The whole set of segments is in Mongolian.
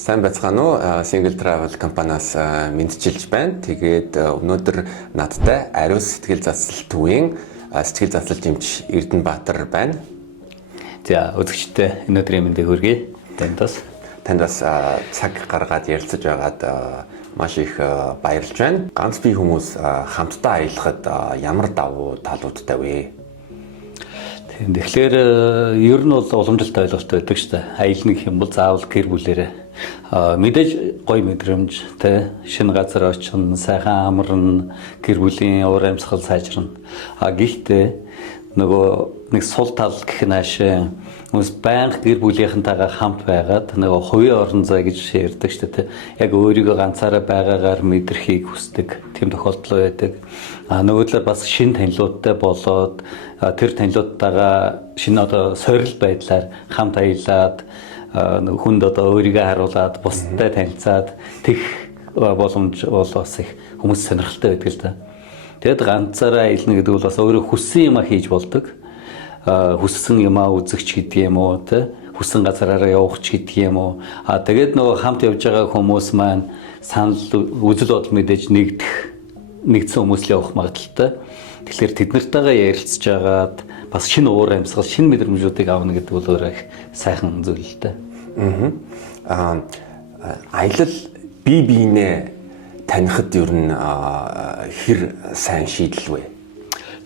Сайн байцгаана уу? Single Travel компаниас мэдчилж байна. Тэгээд өнөөдөр надтай Ариус сэтгэл заслалт төвийн сэтгэл заслалт эмч Эрдэнэбаатар байна. За, үзэгчдээ өнөөдрийн мэндийг хүргэе. Танд бас цаг гаргаад ярилцаж байгаад маш их баярлж байна. Ганц бие хүмүүс хамтдаа аялахад ямар давуу талуудтай вэ? Тэгэхээр ер нь бол уламжлалт ойлголт байдаг шүү дээ. Аялна гэх юм бол заавал гэр бүлээрээ мэдээж гоё мэдрэмж тэ шинэ газар очин, сайхан амарна, гэр бүлийн уур амьсгал сайжирна. Гэхдээ нөгөө нэг сул тал гэх нь хаашаа хүмүүс байнга гэр бүлийнхэнтэйгээ хамт байгаад нөгөө хувийн орон зай гэж ярьдаг шүү дээ. Яг өөрийгөө ганцаараа байгаагаар мэдрэхийг хүсдэг. Тийм тохиолдол байдаг. Нөгөө талаар бас шинэ танилуудтай болоод тэр танилуудтайгаа шинэ одоо сорил байдлаар хамт аялаад хүнд одоо өөрийгөө харуулад бусдад танилцаад тех боломж бол бас их хүмүүс сонирхолтой байдаг л да. Тэгэд ганцаараа аялна гэдэг бол бас өөрөө хүссэн юм хийж болдог. Хүссэн юмаа үзэгч гэдэг юм уу те хүссэн газараараа явах ч гэдэг юм уу. Тэгээд нөгөө хамт явж байгаа хүмүүс маань санал үзэл бодол мэдээж нэгдсэн хүмүүс л явах магадaltaй. Тэгэхээр тэд нартайгаа ярилцж агаад бас шинэ уур амьсгал, шинэ мэдрэмжүүдийг авна гэдэг бол өөрөө их сайхан зүйл л дээ. Аялал бие биенээ танихад ер нь хэр сайн шийдэл вэ?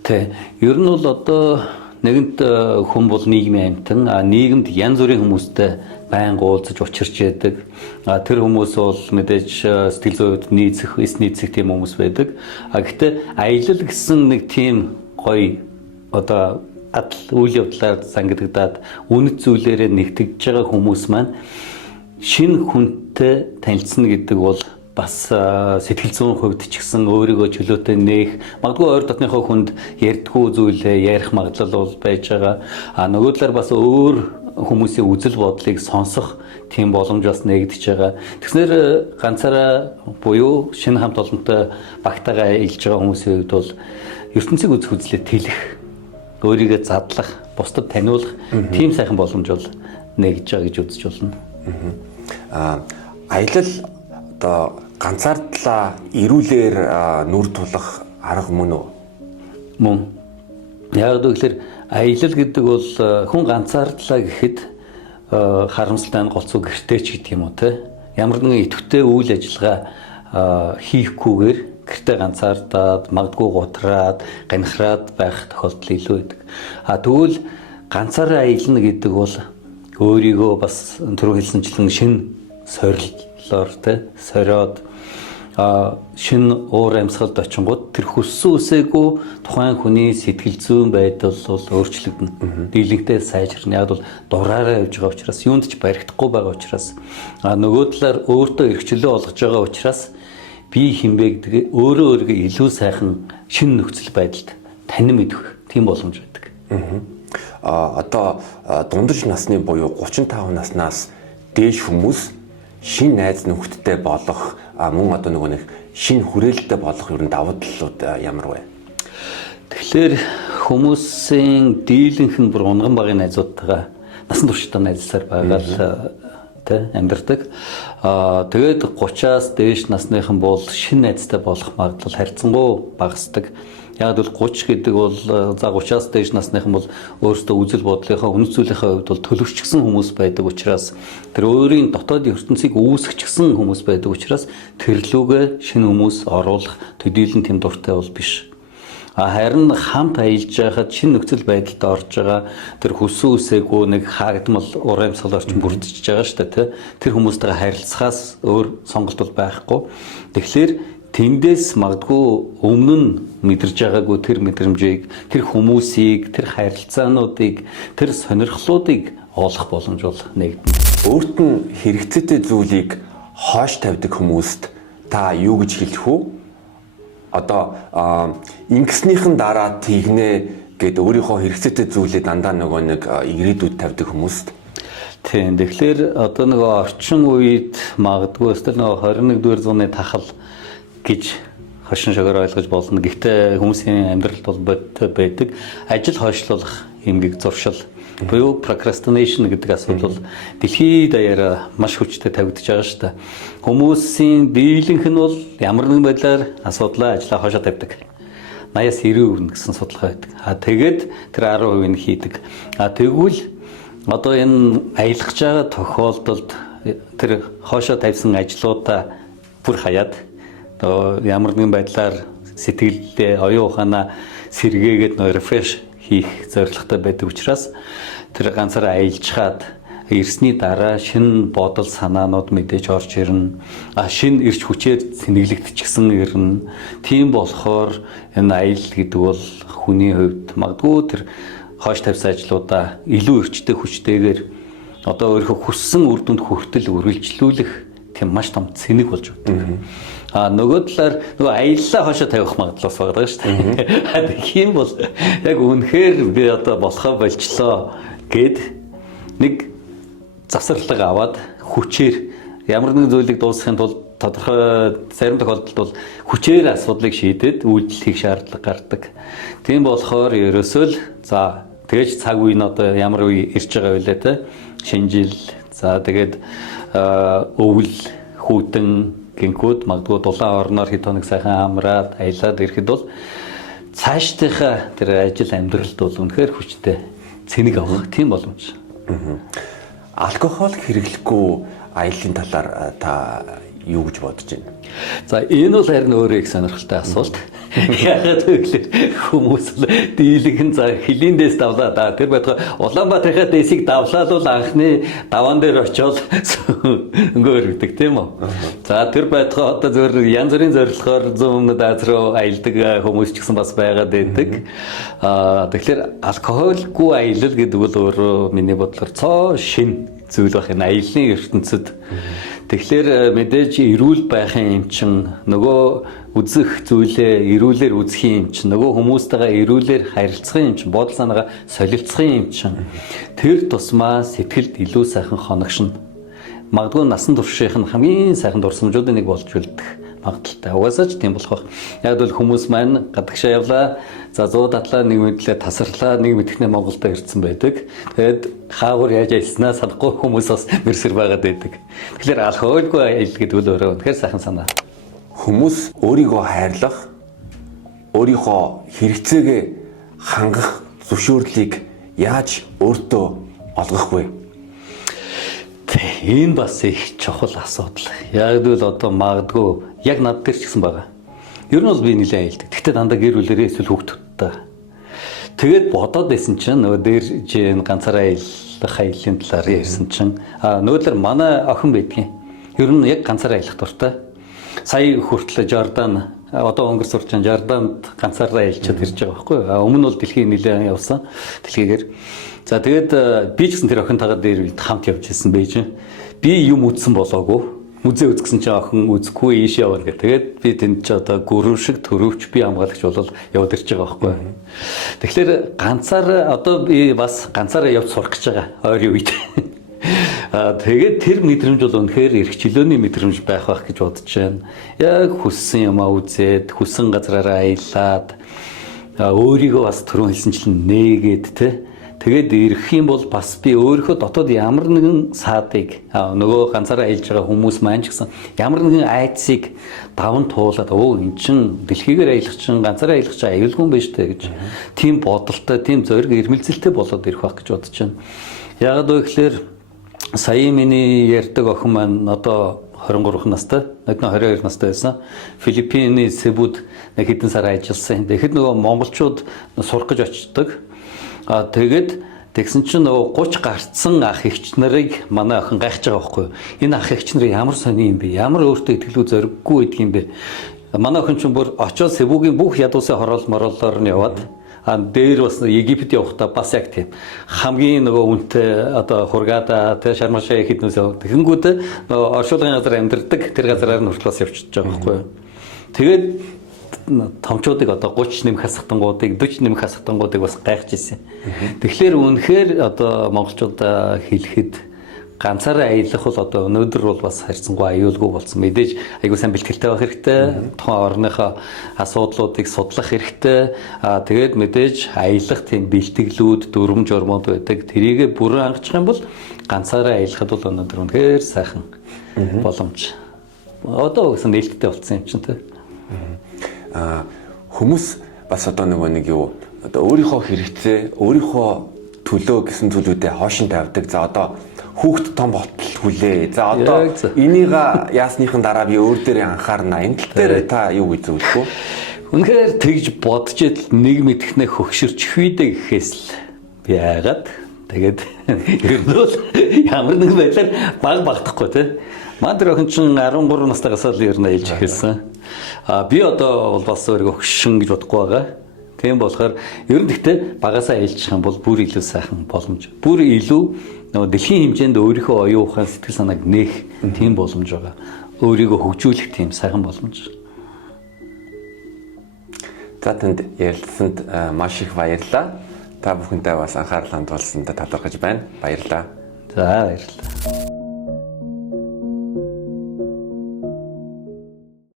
Тэ. Ер нь бол одоо нэгэнт хүн бол нийгмийн амьтан, нийгэмд янз бүрийн хүмүүстэй байнга уулзаж учирч яадаг. Тэр хүмүүс бол мэдээж сэтгэл зүйд нийцэх, нийцэх тийм хүмүүс байдаг. Гэхдээ аялал гэсэн нэг тийм гоё одоо үйл явдлаар зангидагдаад үнэт зүйлээрээ нэгтгэж байгаа хүмүүс маань шинэ хүнтэй танилцсан гэдэг бол бас сэтгэл зүйн хувьд ч гэсэн өөрийгөө чөлөөтэй нээх магадгүй ойр дотныхоо хүнд ярьдгүү зүйлээ ярих магадлал бол байж байгаа. Нөгөө талаар бас өөр хүмүүсийн үзэл бодлыг сонсох тийм боломж бас нэгдэж байгаа. Тэгснээр ганцаараа буюу шинэ хамт олонтой багтаагаа аялж байгаа хүмүүсийн хувьд бол ертөнцийг үзэх үзлээ тэлэх, өөрийгөө задлах, бусдад таниулах тийм сайхан боломж бол нэгж байгаа гэж үзэж болно. Аялал одоо ганцаардлаа эрүүлэр нүр тулах арга мөн үү? Мөн. Яг гэвэл аялал гэдэг бол хүн ганцаардлаа гэхэд харамсалтай голцоо гэртээ ч гэдэг юм уу те. Ямар нэгэн идэвхтэй үйл ажиллагаа хийхгүйгээр гэртээ ганцаардаад магадгүй гутраад, ганхраад байх тохиолдол илүү байдаг. Тэгвэл ганцаараа аялна гэдэг бол өөрийгөө бас түрүү хэлсэнчлэн шинэ сориллоор те сориод шинэ уур амьсгалд очингууд тэр хүссэн үсээгүй тухайн хүний сэтгэл зүйн байдал бол өөрчлөгдөнө. Дийлэнхтэй сайжирна. Яг бол дураараа явж байгаа учраас юунд ч баригдахгүй байгаа учраас нөгөө талаар өөртөө эрхчлөө олгож байгаа учраас би хинбэ гэдэг өөрийгөө илүү сайхан шинэ нөхцөл байдалд танин мэдэх тийм боломж байдаг. Одоо дундаж насны буюу 35 наснаас дээш хүмүүс шинэ найз нөхөдтэй болох мөн одоо нөгөө нэг шинэ хүрээлэлтэй болох ер нь давуу талууд ямар вэ? Тэгэхээр хүмүүсийн дийлэнх нь бүр унган багын найзуудтайгаа насан туршдаа найзлаар байгаа л амьдардаг. Тэгээд 30-аас дээш насныхан бол шинэ найзтай болох магадлал харьцангуй багасдаг. Яг бол 30 гэдэг бол за 30-аас дээш насныхан бол өөрсдөө үзэл бодлынхаа үнэт зүйлийнхээ хувьд бол төлөвчгсөн хүмүүс байдаг учраас тэр өөрийн дотоодын ертөнцийг үүсгэчихсэн хүмүүс байдаг учраас тэрлүүгээ шинэ хүмүүс оруулах төдийлөн тэм дуртай бол биш. Харин хамт аялж байхад шинэ нөхцөл байдалд орж байгаа тэр хүссэн үсээгүй нэг хаагдмал уур амьсгал орчин бүрдэж байгаа шүү дээ. Тэр хүмүүстэйгээ харилцахаас өөр сонголт бол байхгүй. Тэгэхээр тэндээс магадгүй өмнө нь мэдэрж байгаагүй тэр мэдрэмжийг, тэр хүмүүсийг, тэр харилцаануудыг, тэр сонирхлуудыг олох боломж бол нэгдэнэ. Өөрт нь хэрэгцээтэй зүйлийг хоош тавьдаг хүмүүст та юу гэж хэлэх вэ? Одоо ингэснийхэн дараа тэгнэ гэд өөрийнхөө хэрэгцээтэй зүйлээ дандаа нөгөө нэг игрээдүүд тавьдаг хүмүүст. Тийм. Тэгэхээр одоо нөгөө орчин үед магадгүй өстөл нөгөө 21-р зууны тахал гэж хошин шогоор ойлгож болно. Гэхдээ хүмүүсийн амьдралд бол бодтой байдаг. Ажил хойшлуулах эмгэг зуршил Буюу procrastination гэдэг асуудал дэлхийд даяараа маш хүчтэй тавигдж байгаа шүү дээ. Хүмүүсийн дийлэнх нь бол ямар нэгэн байдлаар асуудлаа ажлаа хойшоо тавьдаг. 80-аас 90% гэсэн судалгаа байдаг. Тэгээд тэр 10% нь хийдэг. Тэгвэл одоо энэ аялгаж байгаа тохиолдолд тэр хойшоо тавьсан ажлуудаа бүр хаяад ямар нэгэн байдлаар сэтгэлдээ оюун ухаанаа сэргээгээд рефреш хийх зорилготой байдаг учраас тэр ганцаараа аялжгаад ирсний дараа шинэ бодол санаанууд мэдээж орж ирнэ. Шинэ ирч хүчээр цэнэглэгдчихсэн ирнэ. Тийм болохоор энэ аял гэдэг бол хүний хувьд магадгүй тэр хойш тавьсан ажлуудаа илүү эрчтэй хүчтэйгээр одоо өөрийнхөө хүссэн үр дүнд хүртэл үргэлжлүүлэх тийм маш том цэник болж байна. Нөгөө талаар нөгөө аяллаа хойшоо тавих магадлалс байгаа шүү дээ. Тэгэх юм бол яг үнэхээр би одоо болохоо болчлоо гэд нэг завсарлага аваад хүчээр ямар нэгэн зүйлийг дуусгахын тулд тодорхой зарим тохиолдолд бол хүчээр асуудлыг шийдээд үйлдэл хийх шаардлага гардаг. Тийм болохоор ерөөсөө л за тэгэж цаг үе нь одоо ямар үе ирж байгаа вэ те шинэ жил за тэгээд өвөл хүүтэн гинкүүд магадгүй дулаан орноор хэд хоног сайхан амраад аялаад ирэхэд бол цаашдынхаа тэр ажил амьдралд бол үнэхээр хүчтэй цэник авах тийм боломж. Алкогол хэрэглэхгүй аяллаа талаар та юу гэж бодож байна? За энэ бол харин өөрөө их сонирхолтой асуулт. Яагаад гэвэл хүмүүс дийлэнх нь за хилиндээс давлаа да. Тэр байтугай Улаанбаатарынхаа дэсийг давлаад бол анхны даваан дээр очиод өнгөөрөгдөг тийм үү. За тэр байтугай одоо зөвөр янз бүрийн зорилгоор зүүн Аз руу аялдаг хүмүүс ч гэсэн бас байгаад байдаг. Тэгэхээр алкогольгүй аялал гэдэг бол өөрөө миний бодлоор цоо шин зүйл байх энэ аяллаа ертөнцид. Тэгэхээр мэдээж эрүүл байхын юм чин нөгөө үзэх зүйлээ эрүүлэр үзэх юм чин нөгөө хүмүүстэйгээ эрүүлэр харилцах юм чин бодол санаагаа солилцох юм чин тэр тусмаа сэтгэлд илүү сайхан хоногшно. Магадгүй насан туршийнх нь хамгийн сайхан дурсамжуудын нэг болж үлдэх магадaltaй. Угаасаа ч тийм болох байх. Яг бол хүмүүс маань гадагшаа явлаа. За 100 татлаа нэг мэдлээ тасарлаа нэг мэдхнээ Монголд ирсэн байдаг. Тэгээд хаагур яаж аялснаа санахгүй хүмүүс бас мэрсэр байгаад байдаг. Тэгэхээр алкогольгүй аялал гэдэг нь өөрөө үнэхээр сайхан санаа. Хүмүүс өөрийгөө хайрлах, өөрийнхөө хэрэгцээгээ хангах зөвшөөрлийг яаж өөртөө олгох вэ? Энэ бас их чухал асуудал. Яг л одоо магадгүй яг над дээр ч гэсэн байгаа. Ер нь бол би нэлээд аялдаг. Гэхдээ дандаа гэр бүлэрээ эсвэл хүүхдүүдтэй. Тэгээд бодоод байсан чинь нөгөө дээр жин ганцаараа аялах аяллаа талаар ярьсан чинь нөгөө талаар манай охин байдгийн. Ер нь яг ганцаараа аялах дуртай. Сая хүртэл Жордан одоо өнгөр сурч Жорданд ганцаараа аялчаад ирж байгаа байхгүй юу? Өмнө бол дэлхийн нэлээд явсан дэлхийгээр. За тэгээд би ч гэсэн тэр охинтойгоо дээр хамт явж ирсэн байж. Би юм үзсэн болоогүй. Музей үзсэн чинь охин үзэхгүй ийш явна гэх. Тэгээд би тэнд ч одоо гүрэн шиг төрөвч би хамгаалагч болол яваад ирж байгаа байхгүй юу? Тэгэхээр ганцаараа одоо би бас ганцаараа явж сурах гэж байгаа ойрын үед. Тэгээд тэр мэдрэмж бол үнэхээр эрх чөлөөний мэдрэмж байх гэж бодож байна. Яг хүссэн юмаа үзээд, хүссэн газраараа аялаад өөрийгөө бас түрүүн хэлсэнчлэн нээгээд те. Тэгээд ирэх юм бол бас би өөрийнхөө дотоод ямар нэгэн саадыг нөгөө ганцаараа аялж байгаа хүмүүс маань ч гэсэн ямар нэгэн айдсыг даван туулаад эн чин дэлхийгээр аялах чин ганцаараа аялах чинь аюулгүй юм байна шүү дээ гэж тийм бодолтой, тийм зориг ирмэлзэлтэй болоод ирэх байх гэж бодож байна. Яагаад вэ гэхээр сая миний ярьдаг охин маань одоо 23 настай, нэг нь 22 настай байсан. Филиппиний Себуд нэг хэдэн сар ажилласан. Тэгэхэд нөгөө монголчууд сурах гэж очдог. Тэгээд тэгсэн чинь нөгөө 30 гарцсан ах эгч нарыг манай охин гайхаж байгаа байхгүй юу? Энэ ах эгч нар ямар сони юм бэ? Ямар өөртөө итгэлгүй зориггүй байдаг юм бэ? Манай охин чинь бүр очоод Себугийн бүх ядуусын хороол мороолоор нь яваад дээр бас Египет явахдаа бас яг тийм хамгийн нөгөө үнэтэй одоо хургаада тэ шармашаа хэднээс явдаг. Тэгэнгүүт нөгөө оршуулгын газар амьдардаг тэр газараар нь хүртэл бас явчихж байгаа байхгүй юу? Тэгээд томчуудыг одоо 30 нэмэх хасахтангуудыг 40 нэмэх хасахтангуудыг бас гайхаж ирсэн. Тэгэхээр үнэхээр одоо монголчуудаа хэлэхэд ганцаараа аялах бол одоо өнөөдөр бол бас харьцангуй аюулгүй болсон. Мэдээж айгүй сайн бэлтгэлтэй байх хэрэгтэй. Тухайн орныхоо асуудлуудыг судлах хэрэгтэй. Тэгээд мэдээж аялах тийм бэлтгэлүүд, дүрм журмууд байдаг. Тэрийгэ бүрэн хангах юм бол ганцаараа аялахад бол өнөөдөр үнэхээр сайхан боломж. Одоо гэсэн нээлттэй болсон юм чинь тэ. Хүмүүс бас одоо нэг юу одоо өөрийнхөө хэрэгцээ, өөрийнхөө төлөө гэсэн зүйлүүдэд хоошин тавьдаг. За одоо хүүхэд том болтол хүлээ. За одоо энийг яасныхын дараа би өөр дээрээ анхаарна. Энэ тал дээр та юу гэж зөвлөх вэ? Үнэхээр тэгж бодож идэл нэг мэдхнээ хөгшөрч хүйдэ гэхээс л би айгаад тэгээд ер нь бол ямар нэг байдлаар багтахгүй тий. Мандэр охин чинь 13 настайгаас л ер нь ээлж эхэлсэн. Би одоо бол бас өөрийгөө хөгшин гэж бодохгүй байгаа. Тийм болохоор ер нь гэхдээ багасаа ээлжих юм бол бүр илүү сайхан боломж. Бүр илүү нөгөө дэлхийн хэмжээнд өөрийнхөө оюун ухаан сэтгэл санааг нээх тийм боломж байгаа. Өөрийгөө хөгжүүлэх тийм сайхан боломж. За танд ярилцсанд маш их баярлалаа. Та бүхэнтэй бас анхаарал хандуулсанд талархаж байна. Баярлалаа. За баярлалаа.